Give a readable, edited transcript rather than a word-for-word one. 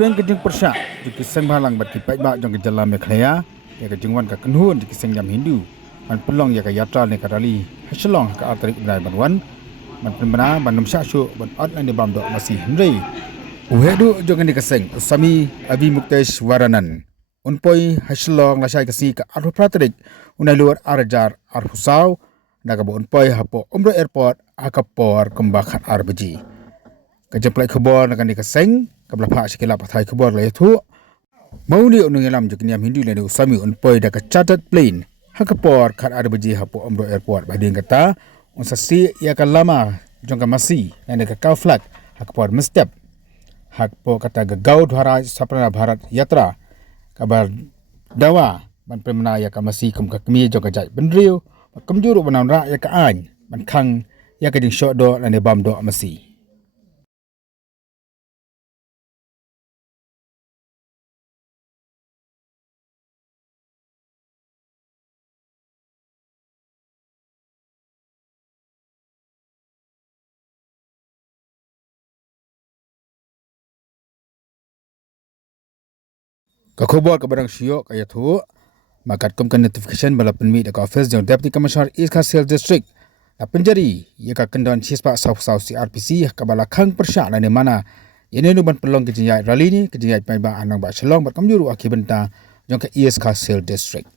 Kreng kejeng persyak Juki seng balang bat kipai bak jong kejala Mekhlaya Ya kejeng wan ka kenhun juki seng jam Hindu Man Pynlong ya ka yatra ni kadali Shillong ka atarik benai banwan Man Pynbena bandum syaksyuk ban at ni bam dok Masi Henry Uhedu jong ni keseng Swami Abi Muktesh Waranan Unpoi Shillong lasai kasi ka arhu pratrik unai luar arjar arhusau naga bo unpoi hapo umro airport akapor kembakhat arbeji Kejemplai kebor naga ni keseng kabla pak sikila pathai kebor la yathu mauni unung elam jukniam Hindu le Swami unpoi da ka chartered plane hakapor khat arbeji hapo umro airport bading kata unsasi ya kalama jongka Masi nane ka kau flag hakapor mestep hakpo kata gagau dhara sapna bharat yatra kabar dawa ban Pynlong ya ka Masi kum ka kmi jongka jai benriu kamjuru banam ra ya ka an ban Khang ya ka ding shot do nane bam do Masi Kakobor kabarang syok kaya tu makat kumkan notification bala penmi da office jong deputy commissioner East Khasiel district la penjari ya ka kendon sispa South CRPC ka bala Khang persyak la ni mana yene nu ban Pynlong kejinjai rally ni kejinjai pai ba anang ba Shillong bat kamjuru akibenta jong ka East Khasiel district